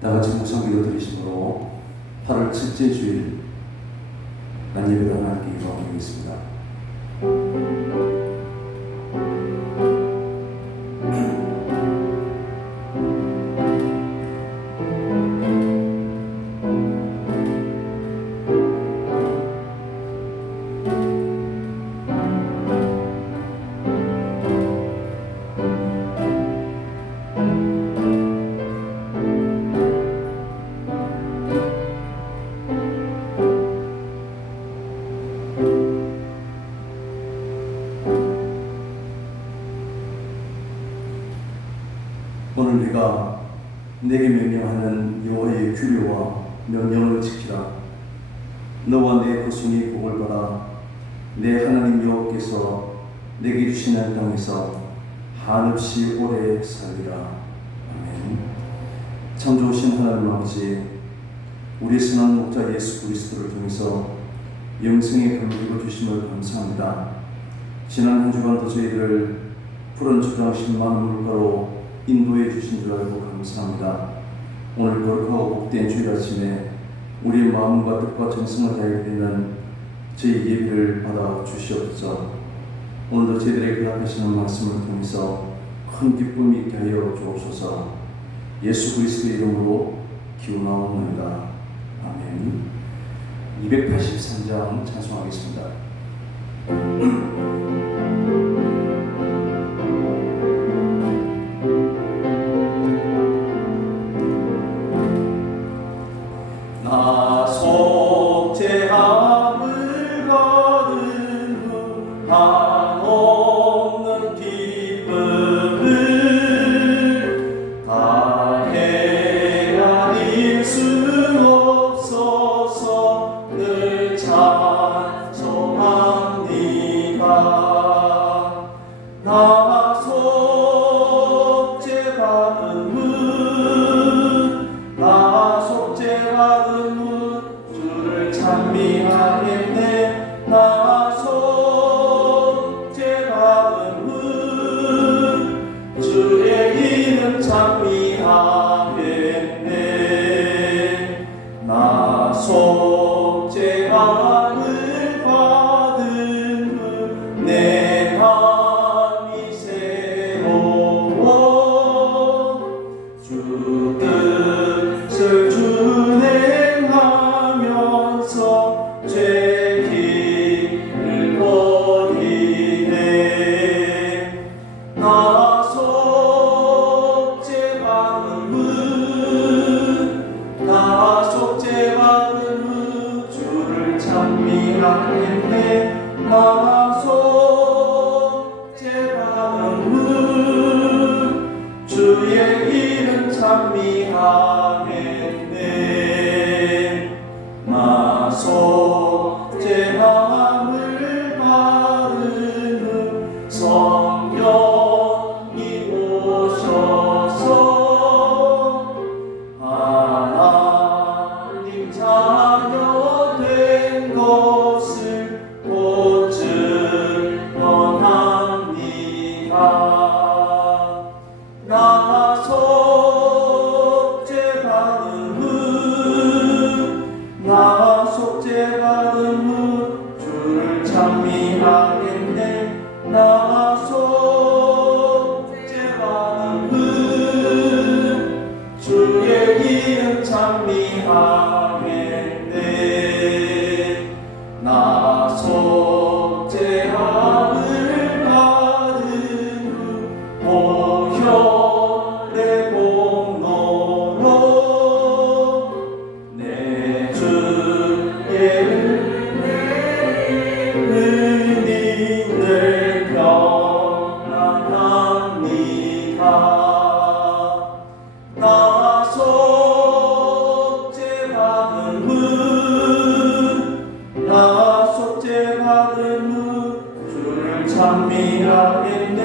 다같이 묵상기도 드리심으로 8월 첫째 주일 낮예배를 하나님께 기도하겠습니다. 오늘 네가 내게 명령하는 여호와의 규례와 명령을 지키라. 너와 내 후손이 복을 받아 내 하나님 여호와께서 내게 주시는 땅에서 한없이 오래 살리라. 아멘. 참 좋으신 하나님 아버지, 우리 선한 목자 예수 그리스도를 통해서 영생의 금을 주심을 감사합니다. 지난 한 주간도 저희들을 푸른 주장신 만물가로 인도해 주신 줄 알고 감사합니다. 오늘 거룩하고 복된 주일 아침에 우리의 마음과 뜻과 정성을 다해 드리는 저희 예배를 받아 주시옵소서. 오늘도 저희들에게 대답하시는 말씀을 통해서 큰 기쁨이 있게 하여 주옵소서. 예수 그리스도의 이름으로 기원하옵나이다. 아멘. 283장 찬송하겠습니다. 나 속죄함을 받은 후 한없는 기쁨을 다 헤아릴 수 없어서 늘 찬송합니다. 나 속죄받은 후 주를 찬미하겠네. 나 속죄받은 후 주의 이름 찬미하겠네. 나 속죄함을 받은 후 내 마음이 새로워 주 뜻을 준행하면서 죄 길을 버리네. 나 속죄받은 후 주를 찬미하겠네. 나 속죄받은 후 주의 이름 찬미하겠네. 나 속죄함을 받은 후 성령이 오셔서 하나님 자녀 된 것을 곧 증언합니다. 나 속죄받은 후 주를 찬미하겠네. 나 속죄받은 후 주의 이름 찬미하겠네. 나 속죄함을 받은 후 보혈의 공로로 내 주의 은인을 평안합니다. 나 속죄받은 후 주를 찬미하겠네.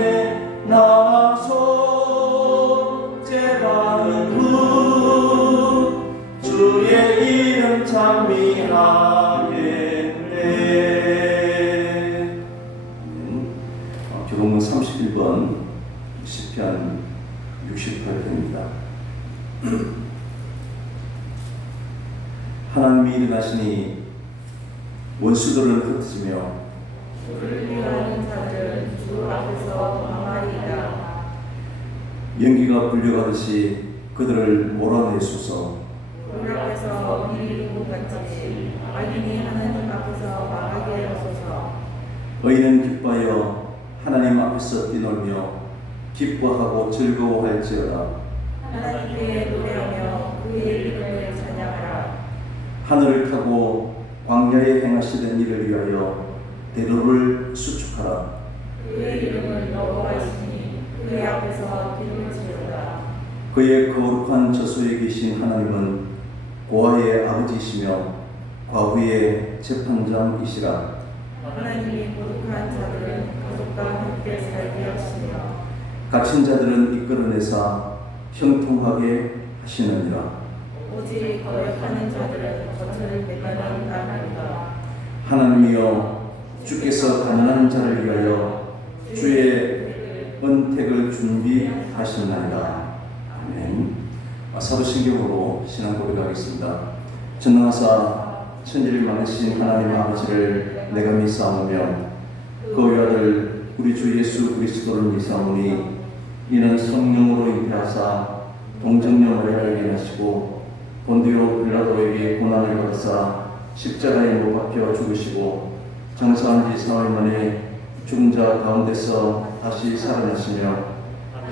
나 속죄받은 후 주의 이름 찬미하겠네. 교동문 31번 시편 68편입니다. 하나님이 일어나시니 원수들은 흩어지며 주를 위하는 자들은 주 앞에서 망하리이다. 연기가 불려가듯이 그들을 몰아내소서. 물 앞에서 미리 같이 악인이 하나님 앞에서 망하게 하소서. 의인은 기뻐하여 하나님 앞에서 뛰놀며 기뻐하고 즐거워할지어다. 하나님께 노래하며 그의 이름을 찬양하라. 하늘을 타고 광야에 행하시던 일을 위하여 대로를 수축하라. 그의 이름을 여호와이시니 그의 앞에서 기름을 지어라. 그의 거룩한 저소에 계신 하나님은 고아의 아버지이시며 과부의 재판장이시라. 하나님이 거룩한 자들은 가족과 함께 살게 하시며 갇힌 자들은 이끌어내사 형통하게 하시느니라. 오직 거역하는 자들은 거처를 내가는 나라리다. 하나님이여, 주께서 가난한 자를 위하여 주의 은택을 준비하셨나이다. 아멘. 사도신경으로 신앙 고백하겠습니다. 전능하사 천지를 만드신 하나님 아버지를 내가 믿사오며 그 외아들 우리 주 예수 그리스도를 믿사오니 이는 성령으로 잉태하사 동정녀 마리아에게 나시고 본디오 빌라도에게 고난을 받으사 십자가에 못 박혀 죽으시고 장사한 지 사흘 만에 죽은 자 가운데서 다시 살아나시며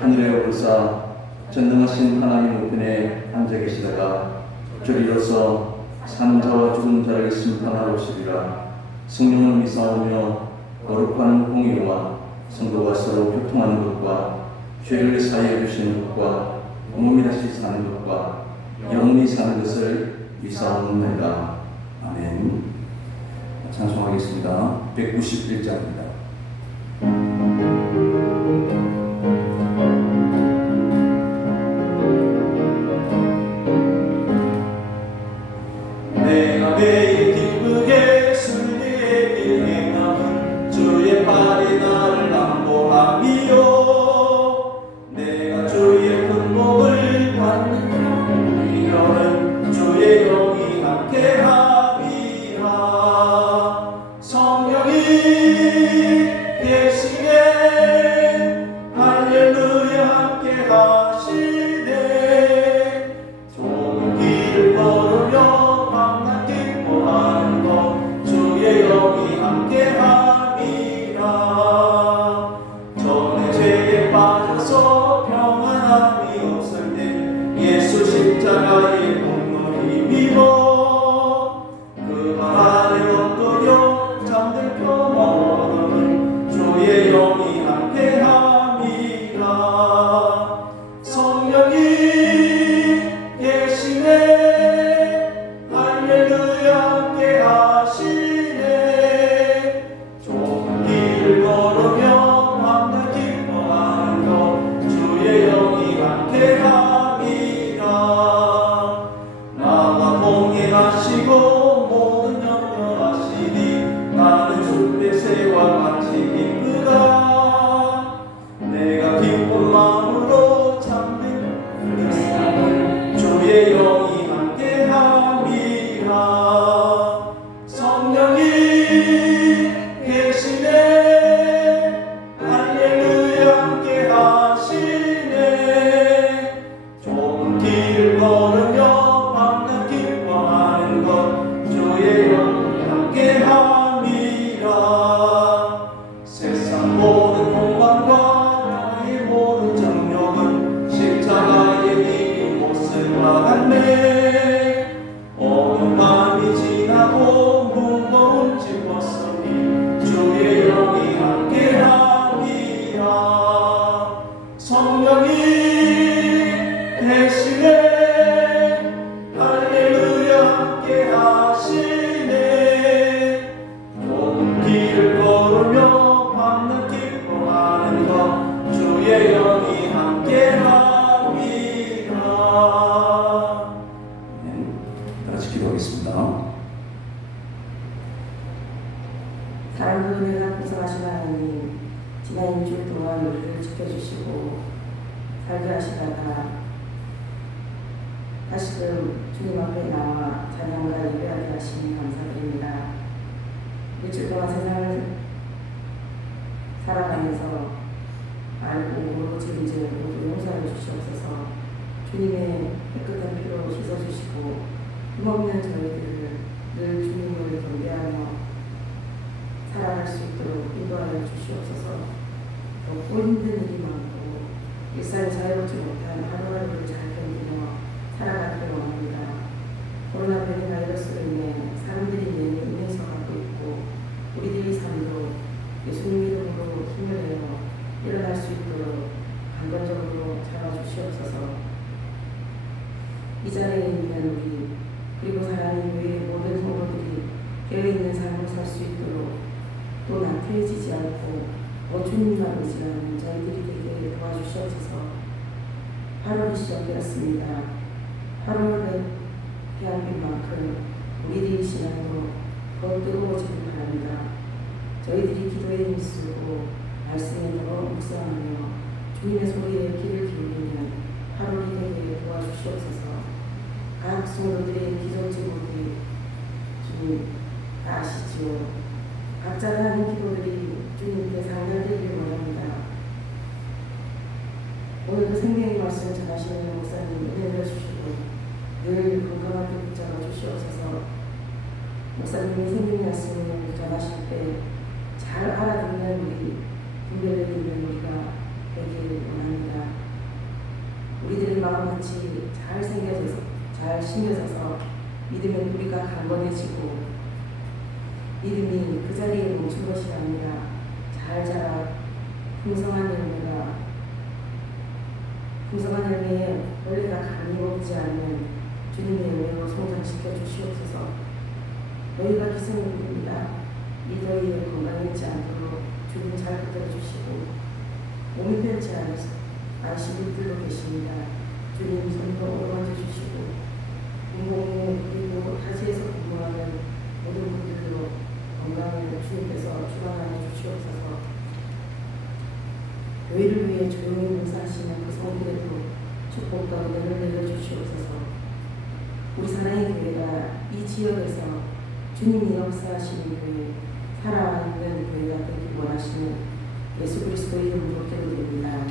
하늘에 오르사 전능하신 하나님 우편에 앉아 계시다가 저리로서 사는 자와 죽은 자를 심판하러 오시리라. 성령을 믿사오며 거룩한 공의와 성도가 서로 교통하는 것과 죄를 사하여 주시는 것과 몸이 다시 사는 것과 영원히 사는 것을 믿사옵나이다. 아멘. 찬송하겠습니다. 191장입니다. 내가 매일 기쁘게 순리의 길 행함은 주의 팔이 나를 낭보함이요. 내가 주의 큰 복을 받는 이여는 주의 영이 함께함이라. 성령이 계시네 할렐루야 함께하시네. 좁은 길을 걸으며 밤낮 기뻐하는 것 주의 영이 함께함이라. 전에 죄에 빠져서 평안함이 없을 때 예수 십자가의 공로 힘입어 그 발 아래 엎드려 잠들 평화 얻음은 주의 영이 함께함이라. 성령이 계시네 할렐루야 함께하시네. 좁은 길을 걸으며 밤낮 기뻐하는 것 주의 영이 함께함이라. 나와 동행하시고 모든 염려하시니 나는 주의 새와 같이 기쁘다. 내가 기쁜 마음으로 잠든 그 주의 영이 함께함이라. 성령이 계시네 할렐루야 함께하시네. 좁은 길을 걸으며 밤낮 기뻐하는 것 주의 영이 함께함이라. 세상 모든 공간과 나의 모든 정욕은 십자가의 네 모습과 같네. 어두운 밤이 지나고 무거운 짐 벗으니 주의 영이 함께함이라. 성령이 계시네 할렐루야 함께하시네. 좁은 길을 걸으며 밤낮 기뻐하는 것 주의 영이 함께함이라. 네, 다같이 기도하겠습니다. 사랑으로 은혜 앞에서 하신 하나님, 지난 일주일 동안 우리를 지켜주시고 살게 하시다가 다시금 주님 앞에 나와 찬양과 예배하게 하시니 감사드립니다. 일주일 동안 세상을 살아가면서 알고 모르고 지은 죄 모두 용서해 주시옵소서. 주님의 깨끗한 피로 씻어주시고 힘없는 저희들을 늘 주님을 경배하며 살아갈 수 있도록 인도하여 주시옵소서. 또 힘든 일이 많고 일상에 자유롭지 못한 하루하루를 잘 견디며 살아가기를 원합니다. 코로나 바이러스로 인해 사람들이 내내 은혜서 가고 있고 우리들의 삶도 예수님 이름으로 힘을 내어 일어날 수 있도록 강건적으로 잡아주시옵소서. 이 자리에 있는 우리 그리고 하나님 외의 모든 성도들이 깨어있는 삶을 살 수 있도록 또 나태해지지 않고 주님만 의지하는 저희들이 되게 도와주시옵소서. 8월이 시작되었습니다. 8월은 대한민국만큼 우리들의 신앙으로 더 뜨거워지길 바랍니다. 저희들이 기도에 힘쓰고 말씀에 더 묵상하며 주님의 소리에 귀를 기울이는 8월이 되게 도와주시옵소서. 각 성도들의 기도 제목이 주님 다 아시지요. 각자가 하는 기도들이 주님께 상달되기를 원합니다. 오늘도 생명의 말씀을 전하시는 목사님 은혜를 주시고 늘 건강하게 붙잡아 주시옵소서. 목사님이 생명의 말씀을 전하실 때 잘 알아듣는 우리 분별력 있는 우리가 되기를 원합니다. 우리들의 마음같이 잘 심겨져서 믿음의 뿌리가 강건해지고 믿음이 그 자리에 멈춘 것이 아니라 잘 자라 풍성한 열매에 원래가 감이 먹지 않는 주님의 열매로 성장시켜 주시옵소서. 너희가 기생입니다. 이 더위에 건강해지지 않도록 주님 잘 붙들어 주시고 몸이 편치 않으신 분들도 계십니다. 주님 손도 오만져 주시고 공공에 그리고 타지에서 근무하는 모든 분들도 건강을 주님께서 주관하여 주시옵소서. 교회를 위해 조용히 봉사하시는 그 성도들도 축복과 은혜를 내려주시옵소서. 우리 사랑의 교회가 이 지역에서 주님이 역사하시는 교회, 살아있는 교회가 되길 원하시는 예수 그리스도 이름으로 기도드립니다.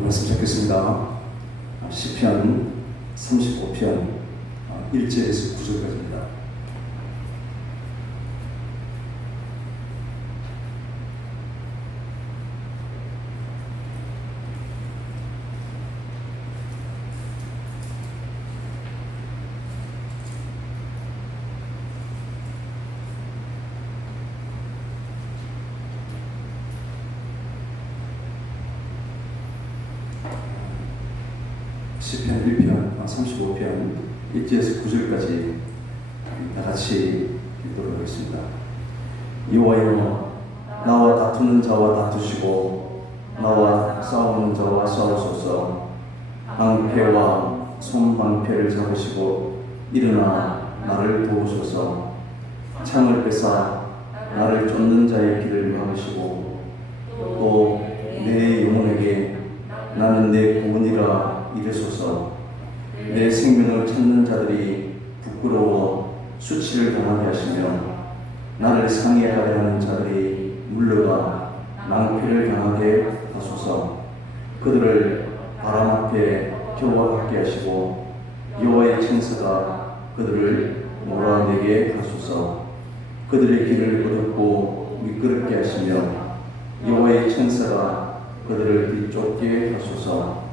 말씀 듣겠습니다. 시편 35편 1절에서 9절까지입니다. 시편 1편 35편 1절에서 9절까지 다 같이 읽도록 하겠습니다. 여호와여, 나와 다투는 자와 다투시고 나와 싸우는 자와 싸우소서. 방패와 손방패를 잡으시고 일어나 나를 도우소서. 창을 뺏어 나를 쫓는 자의 길을 막으시고 또 내 영혼에게 나는 내 구원이라 이르소서. 내 생명을 찾는 자들이 부끄러워 수치를 당하게 하시며 나를 상해하게 하는 자들이 물러가 낭패를 당하게 하소서. 그들을 바람 앞에 겨와 같게 하시고 여호와의 천사가 그들을 몰아내게 하소서. 그들의 길을 어둡고 미끄럽게 하시며 여호와의 천사가 그들을 뒤쫓게 하소서.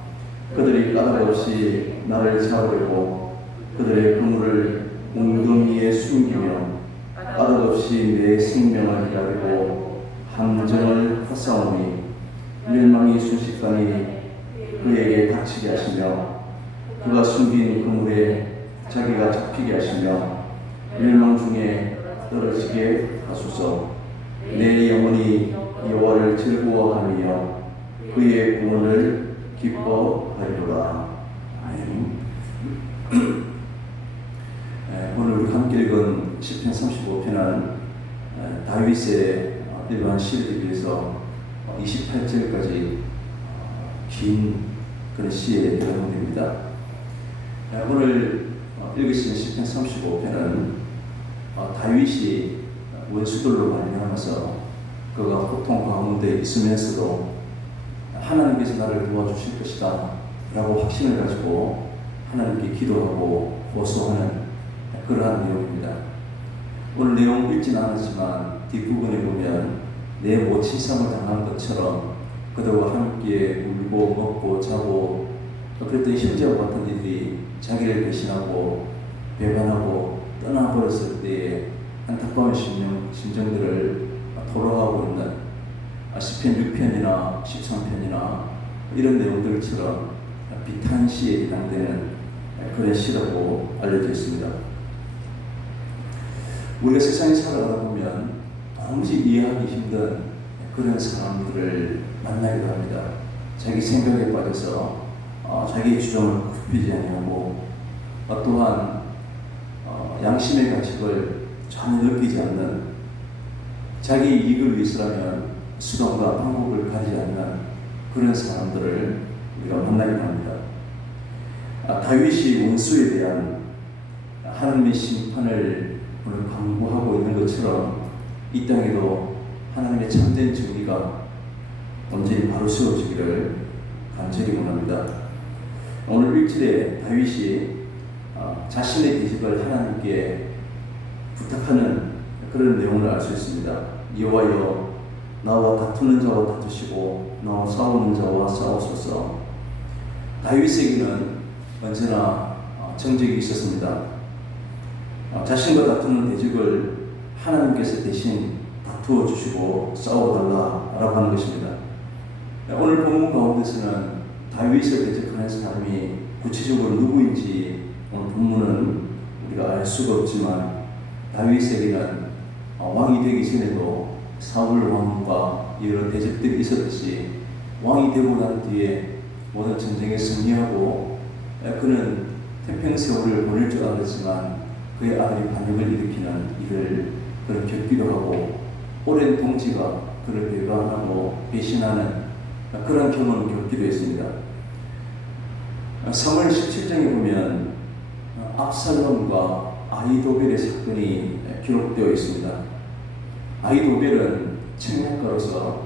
그들이 까닭없이 나를 잡으려고 그들의 그물을 웅덩이에 숨기며 까닭없이 내 생명을 기다리고 함정을 헛사오니 멸망이 순식간에 그에게 닥치게 하시며 그가 숨긴 그물에 자기가 잡히게 하시며 멸망 중에 떨어지게 하소서. 내 영혼이 여호와를 즐거워하며 그의 구원을 기뻐하리로다. 아멘. 오늘 우리 함께 읽은 시편 35편은 다윗의 일반 시에 비해서 28절까지 긴 그런 시의 내용입니다. 오늘 읽으신 시편 35편은 다윗이 원수들로 말미암아서 그가 고통 가운데 있으면서도 하나님께서 나를 도와주실 것이다 라고 확신을 가지고 하나님께 기도하고 호소하는 그러한 내용입니다. 오늘 내용 읽지는 않았지만 뒷부분에 보면 내 모친상을 당한 것처럼 그들과 함께 울고 먹고 자고 그랬던 형제와 같은 이들이 자기를 배신하고 배반하고 떠나버렸을 때의 안타까운 심정들을 토로하고 있는 시편 6편이나 13편이나 이런 내용들처럼 비탄시에 해당되는 그런 시라고 알려져 있습니다. 우리가 세상에 살아가다 보면 도무지 이해하기 힘든 그런 사람들을 만나기도 합니다. 자기 생각에 빠져서 자기의 주장을 굽히지 아니하고 또한 양심의 가책을 전혀 느끼지 않는, 자기 이익을 위해서라면 수단과 방법을 가리지 않는 그런 사람들을 우리가 만나기도 합니다. 다윗이 원수에 대한 하나님의 심판을 오늘 강구하고 있는 것처럼 이 땅에도 하나님의 참된 정의가 온전히 바로 세워지기를 간절히 원합니다. 오늘 1절에 다윗이 자신의 대적을 하나님께 부탁하는 그런 내용을 알 수 있습니다. 여호와여, 나와 다투는 자와 다투시고 나와 싸우는 자와 싸우소서. 다윗에게는 언제나 정적이 있었습니다. 자신과 다투는 대적을 하나님께서 대신 다투어 주시고 싸워달라라고 하는 것입니다. 오늘 본문 가운데서는 다윗을 대적하는 사람이 구체적으로 누구인지 오늘 본문은 우리가 알 수가 없지만 다윗에게는 왕이 되기 전에도 사울 왕과 여러 대적들이 있었듯이 왕이 되고 난 뒤에 모든 전쟁에 승리하고 그는 태평세월을 보낼 줄 알았지만 그의 아들이 반역을 일으키는 일을 그를 겪기도 하고 오랜 동지가 그를 배반하고 배신하는 그런 경험을 겪기도 했습니다. 사무엘 17장에 보면 압살롬과 아히도벨의 사건이 기록되어 있습니다. 아히도벨은 책략가로서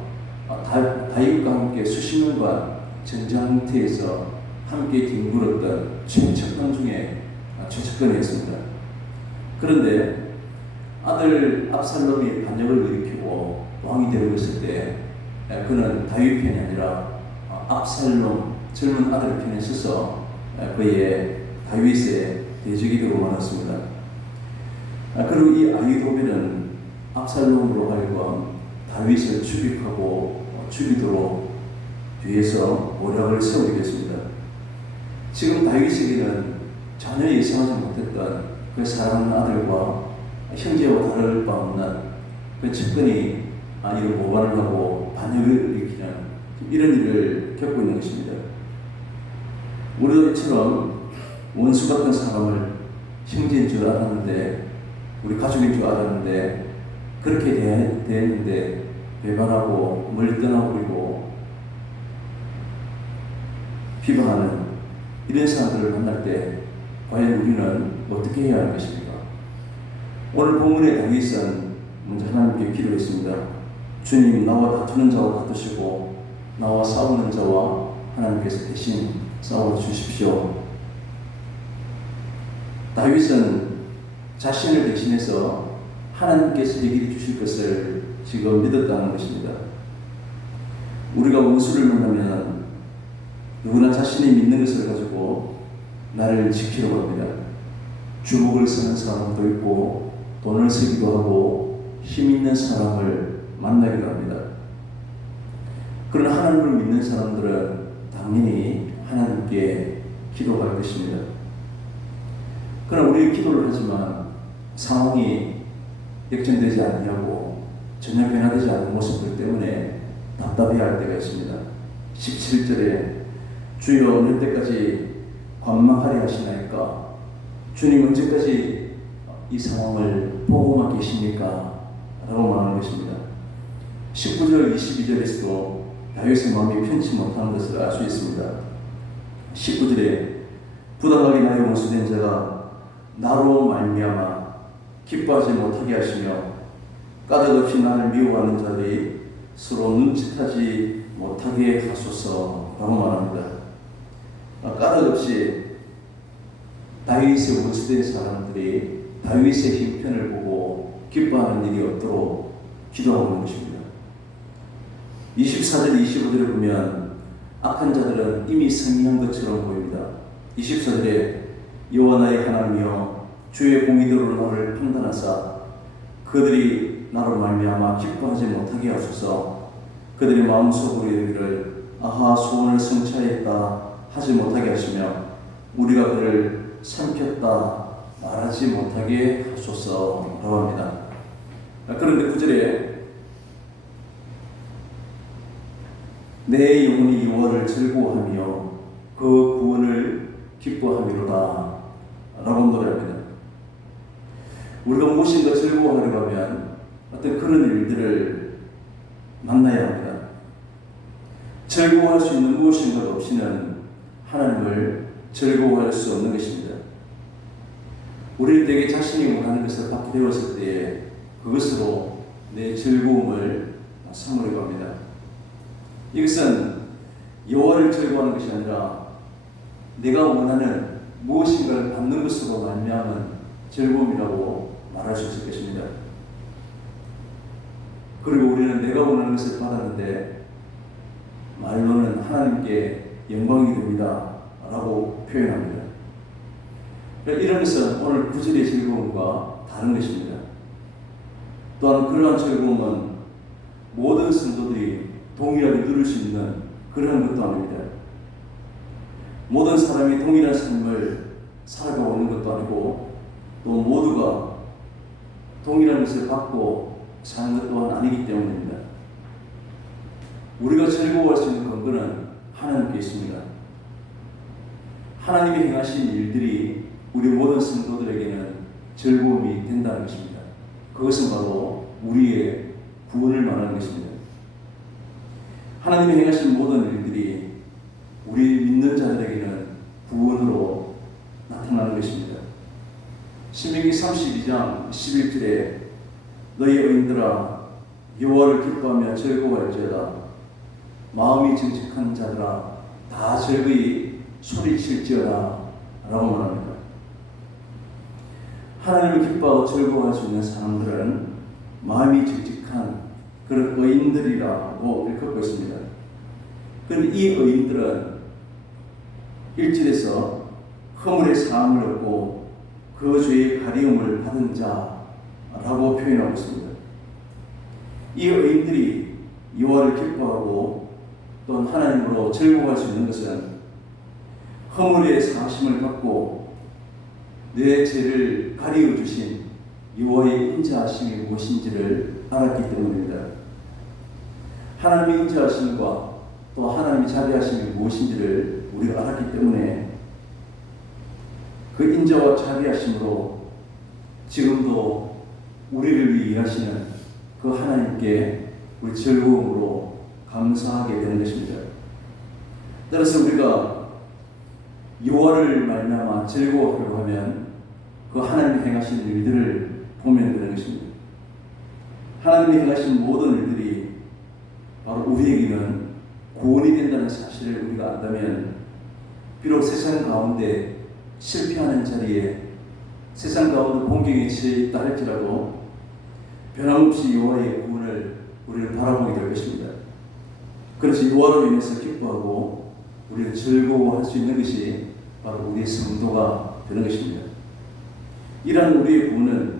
다윗과 함께 수십 년간 전장터에서 함께 뒹굴었던 최측근 중에 최측근이었습니다. 그런데 아들 압살롬이 반역을 일으키고 왕이 되고 있을 때 그는 다윗 편이 아니라 압살롬 젊은 아들 편에 서서 그의 다윗의 대적이 되고 말았습니다. 그리고 이 아히도벨은 압살롬으로 하여금 다윗을 추격하고 죽이도록 뒤에서 모략을 세우게 됐습니다. 지금 다윗에게는 전혀 예상하지 못했던 그 사랑하는 아들과 형제와 다를 바 없는 그 측근이 이를 모반을 하고 반역을 일으키는 이런 일을 겪고 있는 것입니다. 우리도 이처럼 원수 같은 사람을 형제인 줄 알았는데, 우리 가족인 줄 알았는데 그렇게 대했는데 배반하고 멀리 떠나버리고 비방하는 이런 사람들을 만날 때 과연 우리는 어떻게 해야 하는 것입니까? 오늘 본문의 다윗은 먼저 하나님께 기도했습니다. 주님, 나와 다투는 자와 다투시고 나와 싸우는 자와 하나님께서 대신 싸워주십시오. 다윗은 자신을 대신해서 하나님께서 얘기해 주실 것을 지금 믿었다는 것입니다. 우리가 원수를 만나면 누구나 자신이 믿는 것을 가지고 나를 지키려고 합니다. 주먹을 쓰는 사람도 있고 돈을 쓰기도 하고 힘 있는 사람을 만나기도 합니다. 그러나 하나님을 믿는 사람들은 당연히 하나님께 기도할 것입니다. 그러나 우리가 기도를 하지만 상황이 역전되지 아니하고 전혀 변화되지 않는 모습들 때문에 답답해할 때가 있습니다. 17절에 주여 어느 때까지 관망하려 하시나이까? 주님 언제까지 이 상황을 보고만 계십니까? 라고 말하는 것입니다. 19절 22절에서도 다윗의 마음이 편치 못하는 것을 알 수 있습니다. 19절에 부당하게 나의 원수된 자가 나로 말미암아 기뻐하지 못하게 하시며 까닭없이 나를 미워하는 자들이 서로 눈짓하지 못하게 하소서라고 말합니다. 까닭없이 다윗의 원수된 사람들이 다윗의 형편을 보고 기뻐하는 일이 없도록 기도하는 것입니다. 24절 25절을 보면 악한 자들은 이미 승리한 것처럼 보입니다. 24절에 여호와 나의 하나님이여 주의 공의대로 나를 판단하사 그들이 나로 말미암아 기뻐하지 못하게 하소서. 그들의 마음속으로 이르기를 아하 소원을 성취하였다 하지 못하게 하시며 우리가 그를 삼켰다 말하지 못하게 하소서라고 합니다. 그런데 9절에 내 영혼이 여호와를 즐거워하며 그 구원을 기뻐함이로다 라고 노래합니다. 우리가 무엇인가 즐거워하려고 하면 어떤 그런 일들을 만나야 합니다. 즐거워할 수 있는 무엇인가 없이는 하나님을 즐거워할 수 없는 것입니다. 우리는 되게 자신이 원하는 것을 받게 되었을 때에 그것으로 내 즐거움을 삼으려고 합니다. 이것은 여호와를 즐거워하는 것이 아니라 내가 원하는 무엇인가를 받는 것으로 말미암은 즐거움이라고 말할 수 있을 것입니다. 그리고 우리는 내가 원하는 것을 받았는데 말로는 하나님께 영광이 됩니다 라고 표현합니다. 이런 것은 오늘 9절의 즐거움과 다른 것입니다. 또한 그러한 즐거움은 모든 성도들이 동일하게 누릴 수 있는 그런 것도 아닙니다. 모든 사람이 동일한 삶을 살아가고 있는 것도 아니고 또 모두가 동일한 것을 받고 사는 것 또한 아니기 때문입니다. 우리가 즐거워할 수 있는 근거는 하나님께 있습니다. 하나님이 행하신 일들이 우리 모든 성도들에게는 즐거움이 된다는 것입니다. 그것은 바로 우리의 구원을 말하는 것입니다. 하나님이 행하신 모든 일들이 우리 믿는 자들에게는 구원으로 나타나는 것입니다. 신명기 32장 11절에 너희 의인들아 여호와를 기뻐하며 즐거워할지어다 마음이 정직한 자들아 다 즐거이 소리칠지어다 라고 말합니다. 하나님을 기뻐하고 즐거워할 수 있는 사람들은 마음이 정직한 그런 의인들이라고 일컫고 있습니다. 그런데 이 의인들은 1절에서 허물의 사함을 얻고 그 죄의 가리움을 받은 자라고 표현하고 있습니다. 이 의인들이 여호와를 기뻐하고 또 하나님으로 즐거워할 수 있는 것은 허물의 사하심을 받고 내 죄를 가리워 주신 여호와의 인자하심이 무엇인지를 알았기 때문입니다. 하나님의 인자하심과 또 하나님의 자비하심이 무엇인지를 우리가 알았기 때문에 그 인자와 자비하심으로 지금도 우리를 위해 일하시는 그 하나님께 우리 즐거움으로 감사하게 되는 것입니다. 따라서 우리가 여호와를 말미암아 즐거워하려고 하면 그 하나님이 행하신 일들을 보면 되는 것입니다. 하나님이 행하신 모든 일들이 바로 우리에게는 구원이 된다는 사실을 우리가 안다면 비록 세상 가운데 실패하는 자리에 세상 가운데 공경에 처해 있다 할지라도 변함없이 여호와의 구원을 우리는 바라보게 될 것입니다. 그래서 여호와로 인해서 기뻐하고 우리가 즐거워할 수 있는 것이 바로 우리의 성도가 되는 것입니다. 이러한 우리의 구원은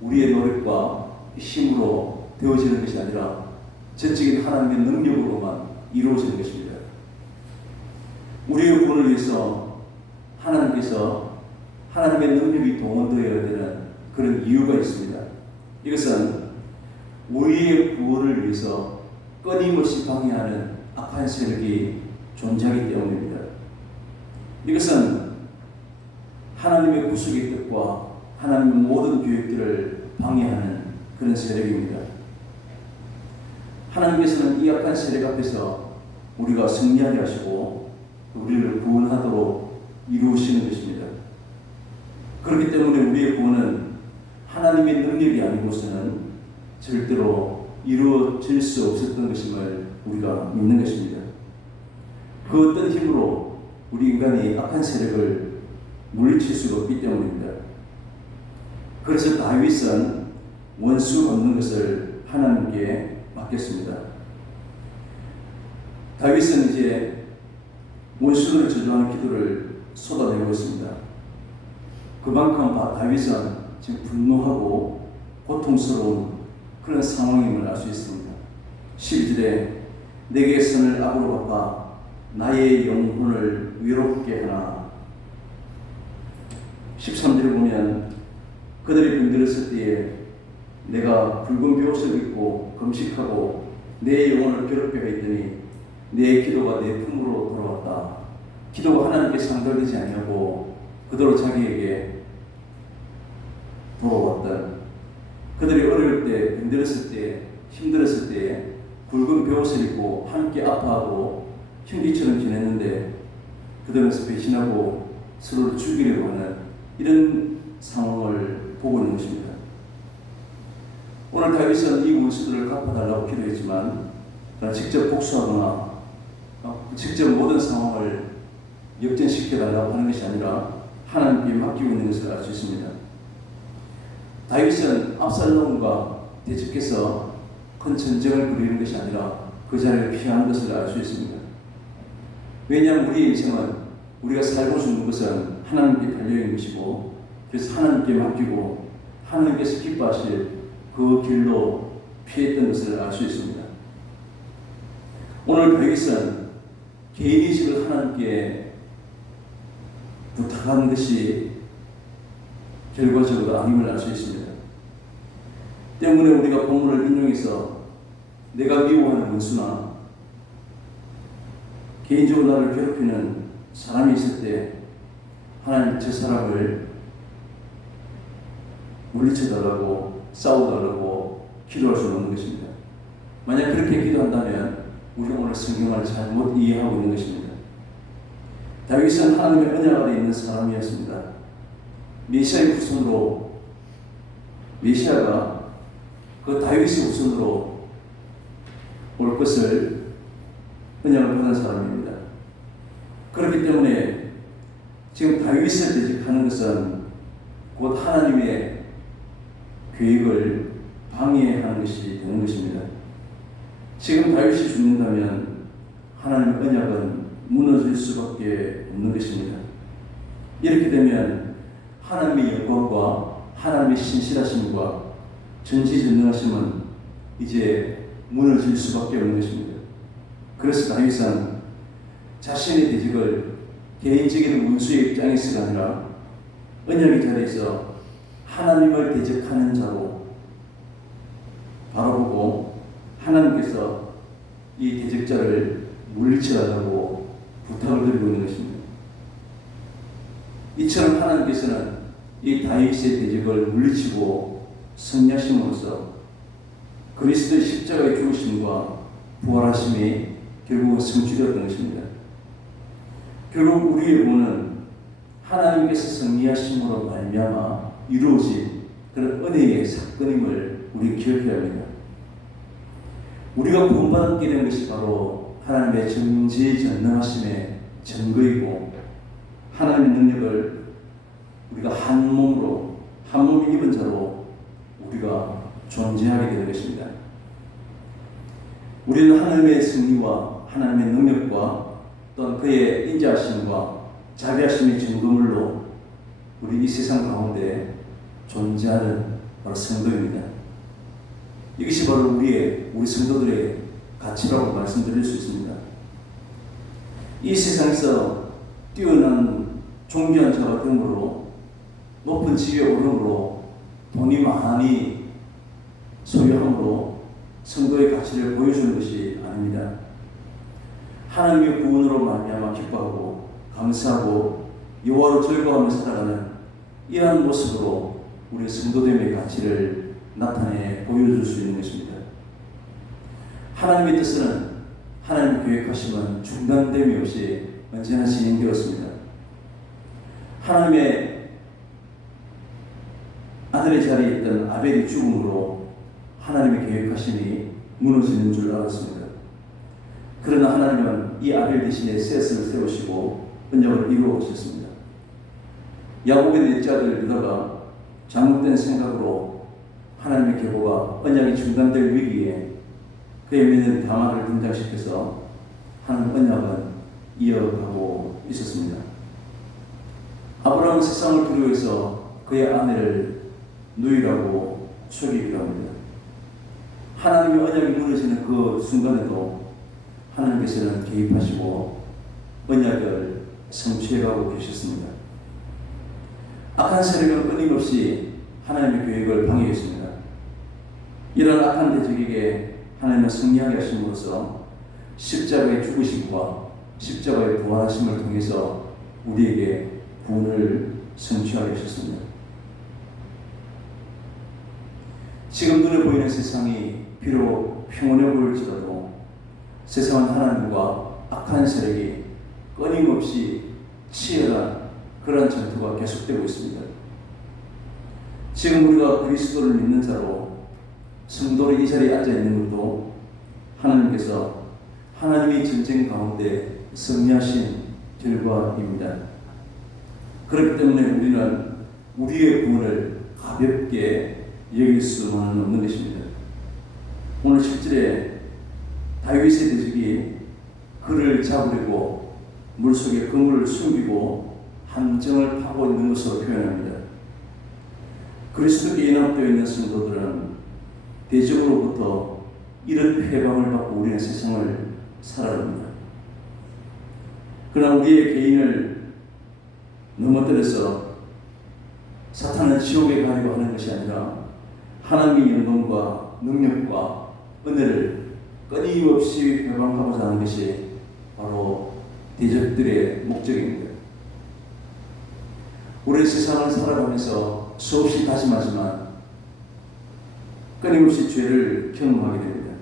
우리의 노력과 힘으로 되어지는 것이 아니라 전적인 하나님의 능력으로만 이루어지는 것입니다. 우리의 구원을 위해서 하나님께서 하나님의 능력이 동원되어야 되는 그런 이유가 있습니다. 이것은 우리의 구원을 위해서 끊임없이 방해하는 악한 세력이 존재하기 때문입니다. 이것은 하나님의 구속의 뜻과 하나님의 모든 계획들을 방해하는 그런 세력입니다. 하나님께서는 이 악한 세력 앞에서 우리가 승리하게 하시고 우리를 구원하도록 이루시는 것입니다. 그렇기 때문에 우리의 구원은 하나님의 능력이 아니고서는 절대로 이루어질 수 없었던 것임을 우리가 믿는 것입니다. 그 어떤 힘으로 우리 인간이 악한 세력을 물리칠 수가 없기 때문입니다. 그래서 다윗은 원수 갚는 것을 하나님께 맡겼습니다. 다윗은 이제 원수를 저주하는 기도를 쏟아내고 있습니다. 그만큼 다윗은 지금 분노하고 고통스러운 그런 상황임을 알 수 있습니다. 12절에 내게 선을 악으로 갚아 나의 영혼을 위롭게 하나. 13절에 보면 그들이 병들었을 때에 내가 붉은 베옷을 입고 금식하고 내 영혼을 괴롭게 했더니 내 기도가 내 품으로 돌아왔다. 기도가 하나님께 상달되지 아니하고 그대로 자기에게 돌아왔다. 그들이 어려울 때, 병들었을 때, 힘들었을 때 굵은 베옷을 입고 함께 아파하고 형제처럼 지냈는데 그들은 배신하고 서로를 죽이려고 하는 이런 상황을 보고 있는 것입니다. 오늘 다윗은 이 원수들을 갚아달라고 기도했지만 직접 복수하거나 직접 모든 상황을 역전시켜달라고 하는 것이 아니라 하나님께 맡기고 있는 것을 알 수 있습니다. 다윗은 압살롬과 대적해서 큰 전쟁을 벌이는 것이 아니라 그 자리를 피하는 것을 알 수 있습니다. 왜냐하면 우리의 인생은 우리가 살고 있는 것은 하나님께 달려있는 것이고 그래서 하나님께 맡기고 하나님께서 기뻐하실 그 길로 피했던 것을 알 수 있습니다. 오늘 다윗은 개인의식을 하나님께 부탁하는 것이 결과적으로 아님을 알 수 있습니다. 때문에 우리가 본문을 인용해서 내가 미워하는 원수나 개인적으로 나를 괴롭히는 사람이 있을 때 하나님 저 사람을 물리쳐달라고 싸워달라고 기도할 수는 없는 것입니다. 만약 그렇게 기도한다면 우리 오늘 성경을 잘못 이해하고 있는 것입니다. 다윗은 하나님의 언약 아래 있는 사람이었습니다. 메시아의 후손으로 메시아가 그 다윗의 후손으로 올 것을 언약을 받은 사람입니다. 그렇기 때문에 지금 다윗을 대적하는 것은 곧 하나님의 계획을 방해하는 것이 되는 것입니다. 지금 다윗이 죽는다면 하나님의 언약은 무너질 수밖에 없는 것입니다. 이렇게 되면 하나님의 영광과 하나님의 신실하심과 전지전능하심은 이제 무너질 수밖에 없는 것입니다. 그래서 다윗은 자신의 대적을 개인적인 원수의 입장에서가 아니라 언약의 자리에서 하나님을 대적하는 자로 바라보고 하나님께서 이 대적자를 물리쳐달라고 부탁을 드리고 있는 것입니다. 이처럼 하나님께서는 이 다윗의 대적을 물리치고 승리하심으로써 그리스도의 십자가의 죽으심과 부활하심이 결국 성취되었던 것입니다. 결국 우리의 구원은 하나님께서 승리하심으로 말미암아 이루어진 그런 은혜의 사건임을 우리 기억해야 합니다. 우리가 구원받게 된 것이 바로 하나님의 전지전능하심의 증거이고 하나님의 능력을 우리가 한 몸을 입은 자로 우리가 존재하게 된 것입니다. 우리는 하나님의 승리와 하나님의 능력과 또한 그의 인자하심과 자비하심의 증거물로 우리 이 세상 가운데 존재하는 바로 성도입니다. 이것이 바로 우리 성도들의 가치라고 말씀드릴 수 있습니다. 이 세상에서 뛰어난 존귀한 자가 되므로 높은 지위에 오름으로 돈이 많이 소유함으로 성도의 가치를 보여주는 것이 아닙니다. 하나님의 구원으로 말미암아 기뻐하고 감사하고 여호와로 즐거워하며 살아가는 이러한 모습으로 우리 성도됨의 가치를 나타내 보여줄 수 있는 것입니다. 하나님의 뜻은 하나님의 계획하심은 중단됨이 없이 언제나 진행되었습니다. 하나님의 아들의 자리에 있던 아벨의 죽음으로 하나님의 계획하심이 무너지는 줄 알았습니다. 그러나 하나님은 이 아벨 대신에 셋을 세우시고 언약을 이루어 오셨습니다. 야곱의 넷째 아들 유다가 잘못된 생각으로 하나님의 계보가 언약이 중단될 위기에 그의 며느리 다말을 등장시켜서 하나님 언약은 이어가고 있었습니다. 아브라함은 세상을 두려워해서 그의 아내를 누이라고 속이기도 합니다. 하나님의 언약이 무너지는 그 순간에도 하나님께서는 개입하시고 언약을 성취해가고 계셨습니다. 악한 세력은 끊임없이 하나님의 계획을 방해했습니다. 이런 악한 대적에게 하나님은 승리하게 하심으로써 십자가의 죽으심과 십자가의 부활하심을 통해서 우리에게 구원을 성취하게 하셨습니다. 지금 눈에 보이는 세상이 비록 평온해 보일지라도 세상은 하나님과 악한 세력이 끊임없이 치열한 그러한 전투가 계속되고 있습니다. 지금 우리가 그리스도를 믿는 자로 성도로 이 자리에 앉아 있는 것도 하나님께서 하나님의 전쟁 가운데 승리하신 결과입니다. 그렇기 때문에 우리는 우리의 구원을 가볍게 여길 수는 없는 것입니다. 오늘 10절에 다윗의 대적이 그를 잡으려고 물속에 그물을 숨기고 함정을 파고 있는 것으로 표현합니다. 그리스도께 연합되어 있는 성도들은 대적으로부터 이런 해방을 받고 우리는 세상을 살아갑니다. 그러나 우리의 개인을 넘어뜨려서 사탄은 지옥에 가려고 하는 것이 아니라 하나님의 영광과 능력과 은혜를 끊임없이 회방하고자 하는 것이 바로 대적들의 목적입니다. 우리 세상을 살아가면서 수없이 다짐하지만 끊임없이 죄를 경험하게 됩니다.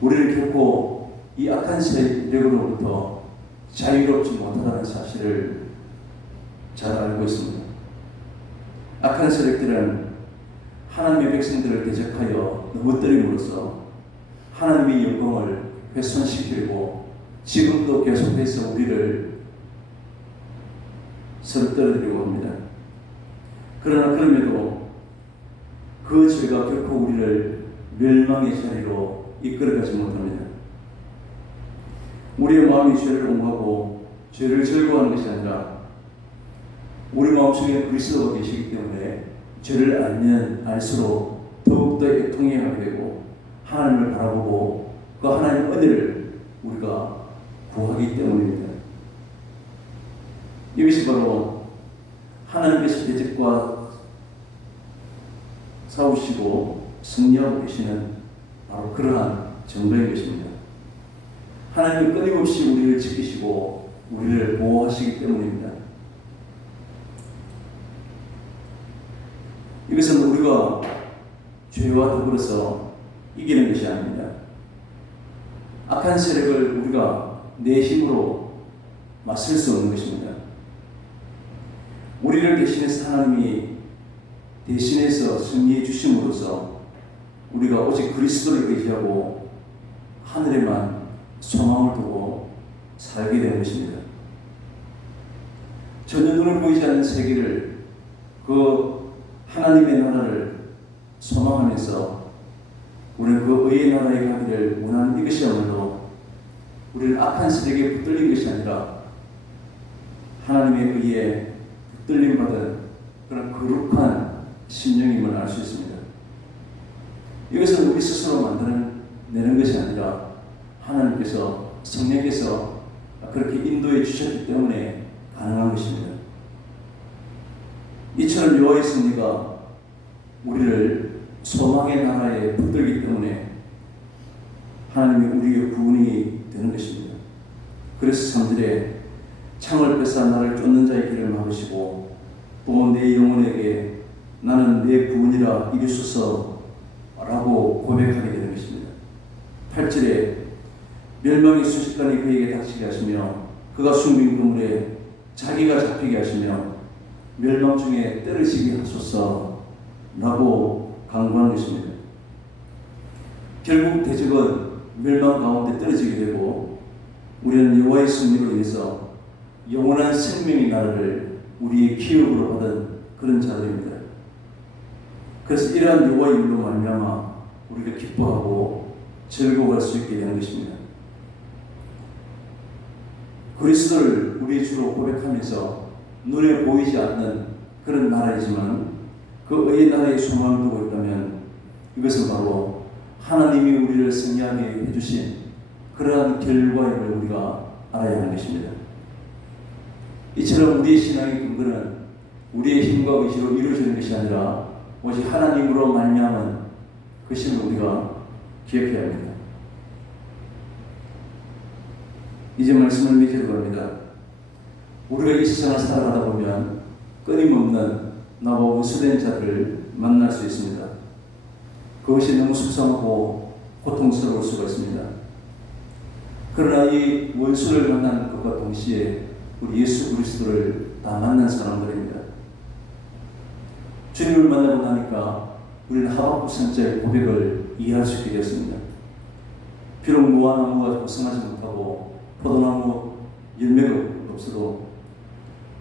우리는 결코 이 악한 세력으로부터 자유롭지 못하다는 사실을 잘 알고 있습니다. 악한 세력들은 하나님의 백성들을 대적하여 넘어뜨림으로써 하나님의 영광을 훼손시키려고 지금도 계속해서 우리를 쓰러뜨리려고 합니다. 그러나 그럼에도 그 죄가 결코 우리를 멸망의 자리로 이끌어가지 못합니다. 우리의 마음이 죄를 옹호하고 죄를 즐거워하는 것이 아니라 우리 마음속에 그리스도가 계시기 때문에 죄를 알면 알수록 더욱더 애통해하게 되고 하나님을 바라보고 그 하나님의 은혜를 우리가 구하기 때문입니다. 이것이 바로 하나님께서 대적과 싸우시고 승리하고 계시는 바로 그러한 정도인 것입니다. 하나님은 끊임없이 우리를 지키시고 우리를 보호하시기 때문입니다. 이것은 우리가 죄와 더불어서 이기는 것이 아닙니다. 악한 세력을 우리가 내 힘으로 맞설 수 없는 것입니다. 우리를 대신해서 하나님이 대신해서 승리해 주심으로써 우리가 오직 그리스도를 의지하고 하늘에만 소망을 두고 살게 되는 것입니다. 전혀 눈을 보이지 않는 세계를 그 하나님의 나라를 소망하면서 우리는 그 의의 나라에 가기를 원하는 이것이야말로 우리를 악한 세력에 붙들린 것이 아니라 하나님의 의에 붙들림 받은 그런 거룩한 심령임을 알 수 있습니다. 이것은 우리 스스로 만들어내는 것이 아니라 하나님께서 성령께서 그렇게 인도해 주셨기 때문에 가능한 것입니다. 이처럼 여호와의 섭리가 우리를 소망의 나라에 붙들기 때문에 하나님이 우리의 구원이 되는 것입니다. 그래서 3절에 창을 뺏어 나를 쫓는 자의 길을 막으시고 또 내 영혼에게 나는 내 구원이라 이르소서 라고 고백하게 되는 것입니다. 8절에 멸망이 순식간에 그에게 닥치게 하시며 그가 숨긴 그물에 자기가 잡히게 하시며 멸망 중에 떨어지게 하소서 라고 강구하는 것입니다. 결국 대적은 멸망 가운데 떨어지게 되고 우리는 여호와의 섭리로 인해서 영원한 생명의 나라를 우리의 기업으로 받은 그런 자들입니다. 그래서 이러한 여호와의 일로 말미암아 우리가 기뻐하고 즐거워할 수 있게 되는 것입니다. 그리스도를 우리의 주로 고백하면서 눈에 보이지 않는 그런 나라이지만 그 의의 나라의 소망을 두고 있다면 이것은 바로 하나님이 우리를 승리하게 해주신 그러한 결과임을 우리가 알아야 하는 것입니다. 이처럼 우리의 신앙의 근거는 우리의 힘과 의지로 이루어지는 것이 아니라 오직 하나님으로 말미암은 것임을 우리가 기억해야 합니다. 이제 말씀을 맺으려고 합니다. 우리가 이 세상을 살아가다 보면 끊임없는 나와 원수된 자들을 만날 수 있습니다. 그것이 너무 속상하고 고통스러울 수가 있습니다. 그러나 이 원수를 만나는 것과 동시에 우리 예수 그리스도를 다 만난 사람들입니다. 주님을 만나고 나니까 우리는 하박국 선자의 고백을 이해할 수 있게 되었습니다. 비록 무화나무가 고생하지 못하고 포도나무 열매가 없어도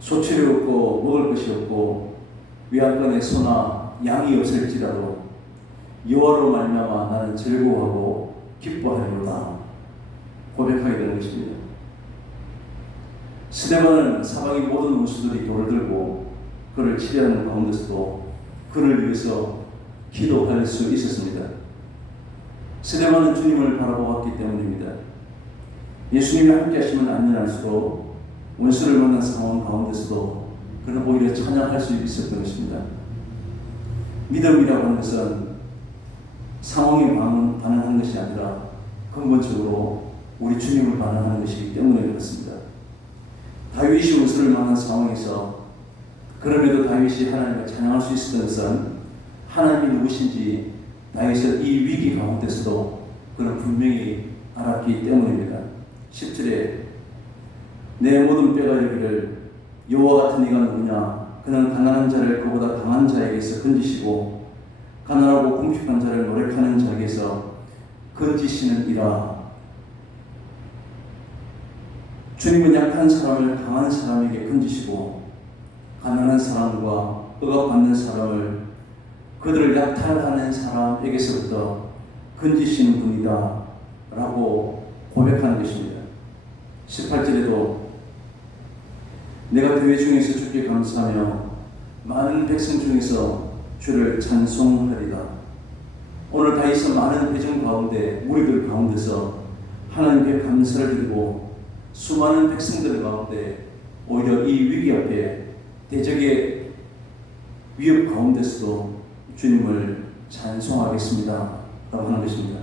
소출이 없고 먹을 것이 없고 외양간에 소나 양이 없을지라도 여호와로 말미암아 나는 즐거워하고 기뻐하리로다 고백하게 되는 것입니다. 스데반은 사방의 모든 원수들이 돌을 들고 그를 치려하는 가운데서도 그를 위해서 기도할 수 있었습니다. 스데반은 주님을 바라보았기 때문입니다. 예수님이 함께 하시면 안전할수록 원수를 만난 상황 가운데서도 그는 오히려 찬양할 수 있었던 것입니다. 믿음이라고 하는 것은 상황에 반응하는 것이 아니라 근본적으로 우리 주님을 반응하는 것이기 때문에 그렇습니다. 다윗이 원수를 만난 상황에서 그럼에도 다윗이 하나님을 찬양할 수 있었던 것은 하나님이 누구신지 다윗은 이 위기 가운데서도 그는 분명히 알았기 때문입니다. 10절에 내 모든 뼈가 이르기를 여호와 같은 이가 누구냐 그는 가난한 자를 그보다 강한 자에게서 건지시고 가난하고 궁핍한 자를 노력하는 자에게서 건지시는이라. 주님은 약한 사람을 강한 사람에게 건지시고 가난한 사람과 억압받는 사람을 그들을 약탈하는 사람에게서부터 건지시는 분이다 라고 고백하는 것입니다. 18절에도 내가 대회 중에서 주께 감사하며 많은 백성 중에서 주를 찬송하리다. 오늘 다윗은 많은 회중 가운데 무리들 가운데서 하나님께 감사를 드리고 수많은 백성들 가운데 오히려 이 위기 앞에 대적의 위협 가운데서도 주님을 찬송하겠습니다 라고 하는 것입니다.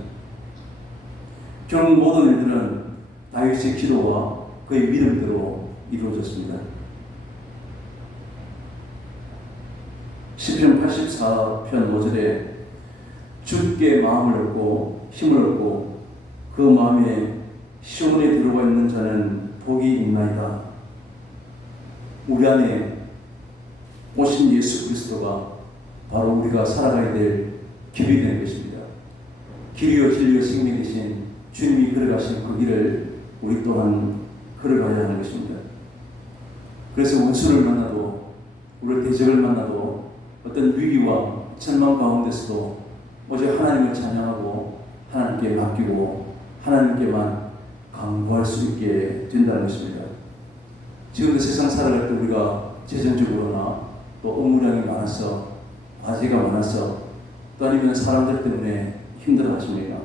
결국 모든 일들은 다윗의 기도와 그의 믿음대로 이루어졌습니다. 시편 84편 5절에 주께 마음을 얻고 힘을 얻고 그 마음에 시온에 들어가 있는 자는 복이 있나이다. 우리 안에 오신 예수 그리스도가 바로 우리가 살아가야 될 길이 되는 것입니다. 길이요 진리요 생명 되신 주님이 걸어가신 그 길을 우리 또한 걸어가야 하는 것입니다. 그래서 원수를 만나도 우리 대적을 만나도 어떤 위기와 절망 가운데서도 오직 하나님을 찬양하고 하나님께 맡기고 하나님께만 간구할 수 있게 된다는 것입니다. 지금도 세상 살아갈 때 우리가 재정적으로나 또 업무량이 많아서 과제가 많아서 또 아니면 사람들 때문에 힘들어 하십니까?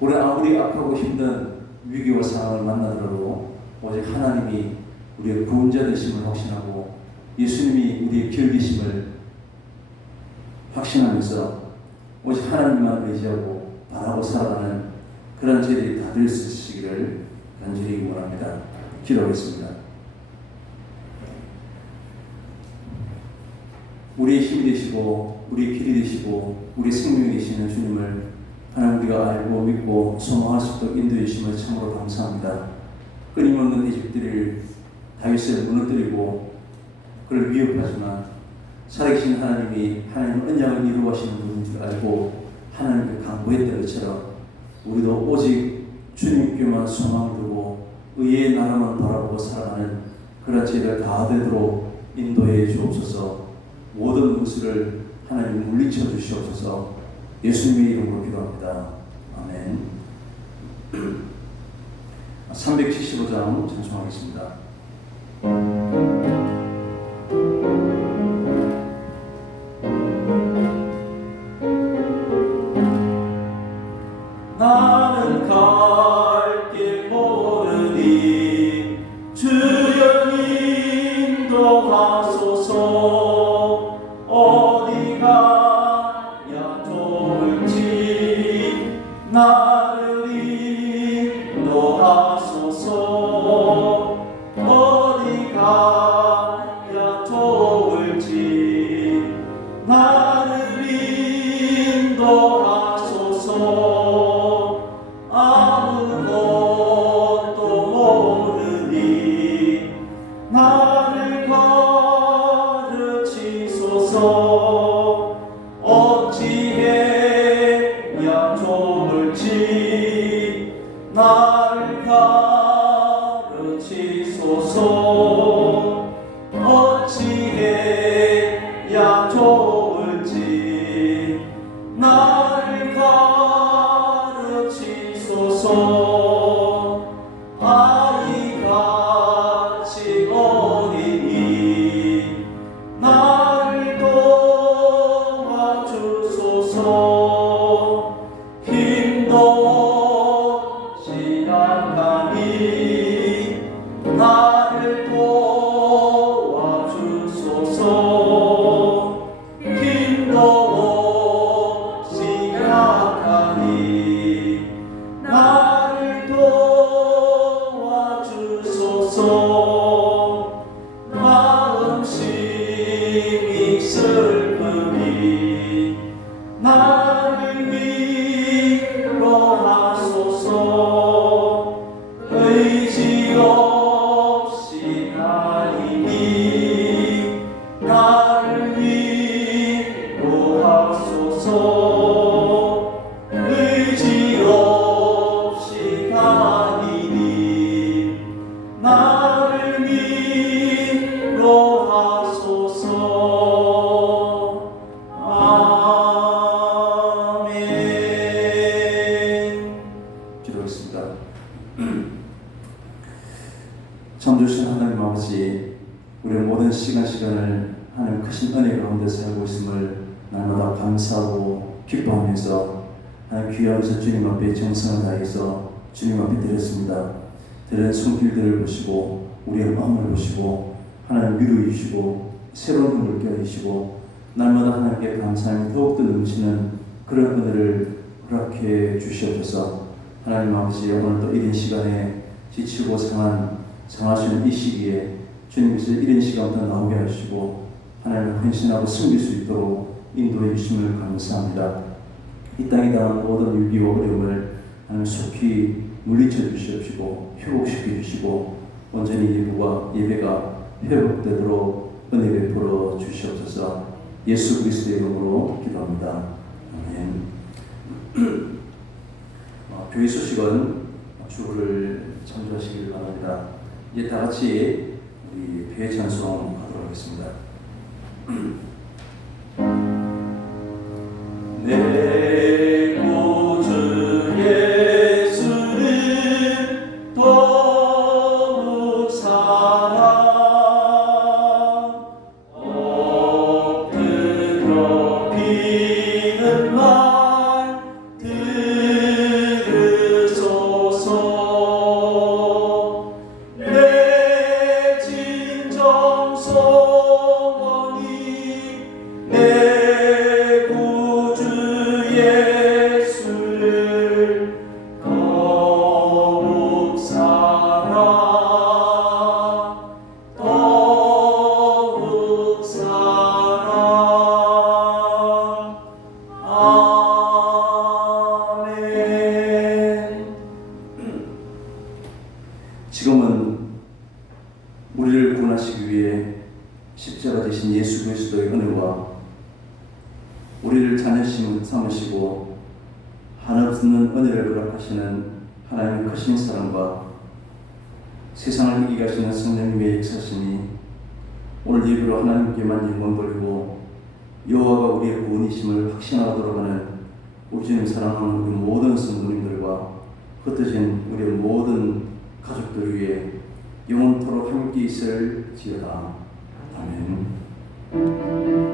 우리는 아무리 악하고 힘든 위기와 상황을 만나더라도 오직 하나님이 우리의 구원자 되심을 확신하고 예수님이 우리의 길계심을 확신하면서 오직 하나님만 의지하고 바라고 살아가는 그런 저희들이 다 될 수 있으시기를 간절히 원합니다. 기도하겠습니다. 우리의 힘이 되시고 우리의 길이 되시고 우리의 생명이 되시는 주님을 하나님 우리가 알고 믿고 소망할 수 있도록 인도해 주심을 참으로 감사합니다. 끊임없는 대적들을 다윗을 무너뜨리고 그를 위협하지만 살아계신 하나님이 하나님의 언약을 이루어가시는 분인 줄 알고 하나님을 강구했던 것처럼 우리도 오직 주님께만 소망을 두고 의의 나라만 바라보고 살아가는 그런 저희들 다 되도록 인도해 주옵소서. 모든 무술을 하나님 물리쳐 주시옵소서. 예수님의 이름으로 기도합니다. 아멘. 375장 찬송하겠습니다. 나는 갈 길 모르니 주여 인도하소서. 어디 가야 좋을지 나를 인도하소서. 어디 가야 좋을지 나를 인도하소서. 아무것도 모르니 나를 가르치소서. 어찌해야 좋을지 나를 가르치소서. 어찌해야 좋을지 나를 가르치소서. 아이같이 어리니 나를 도와주소서. 힘도 없이 약하니 나를 도와주소서. 힘도 없이 약하니 나를 도와주소서. 마음심이 슬프니 나를 위로하소서. 의지 없이 다니니 나를 위로하소서. 의지 없이 다니니 나를 위로하소서. 아멘. 기도하겠습니다. 참 주신 하나님 아버지, 우리의 모든 시간을 하나님 크신 은혜 가운데 살고 있음을 날마다 감사하고 기뻐하면서 하나님 귀하셔서 주님 앞에 정성을 다해서 주님 앞에 드렸습니다. 드린 손길들을 보시고 우리의 마음을 보시고 하나님 위로해 주시고 새로운 힘을 껴주시고 날마다 하나님께 감사함이 더욱더 넘치는 그런 은혜를 허락해 주시옵소서. 하나님 아버지, 오늘도 이런 시간에 지치고 상하시는 이 시기에 주님께서 이런 시간부터 나오게 하시고 하나님을 헌신하고 섬길 수 있도록 인도해 주심을 감사합니다. 이 땅에 당한 모든 위기와 어려움을 하나님 속히 물리쳐 주시옵시고 회복시켜 주시고 온전히 예배가 회복되도록 은혜 베풀어 주시옵소서. 예수 그리스도의 이름으로 기도합니다. 아멘. 교회 소식은 주를 참조하시길 바랍니다. 이제 다 같이 우리 교회 찬송하도록 하겠습니다. 내 구주 예수를 더욱 사랑 엎드려 비는 말 들으소서. 내 진정성 우리를 자녀 삼으시고 한없는 은혜를 허락하시는 하나님의 크신 사랑과 세상을 이기게 하시는 성령님의 역사심이 오늘 예배로 하나님께만 영광 돌리고 여호와가 우리의 구원이심을 확신하도록 하는 우리 주님 사랑하는 우리 모든 성도님들과 흩어진 우리 모든 가족들 위해 영원토록 함께 있을지어다. 아멘.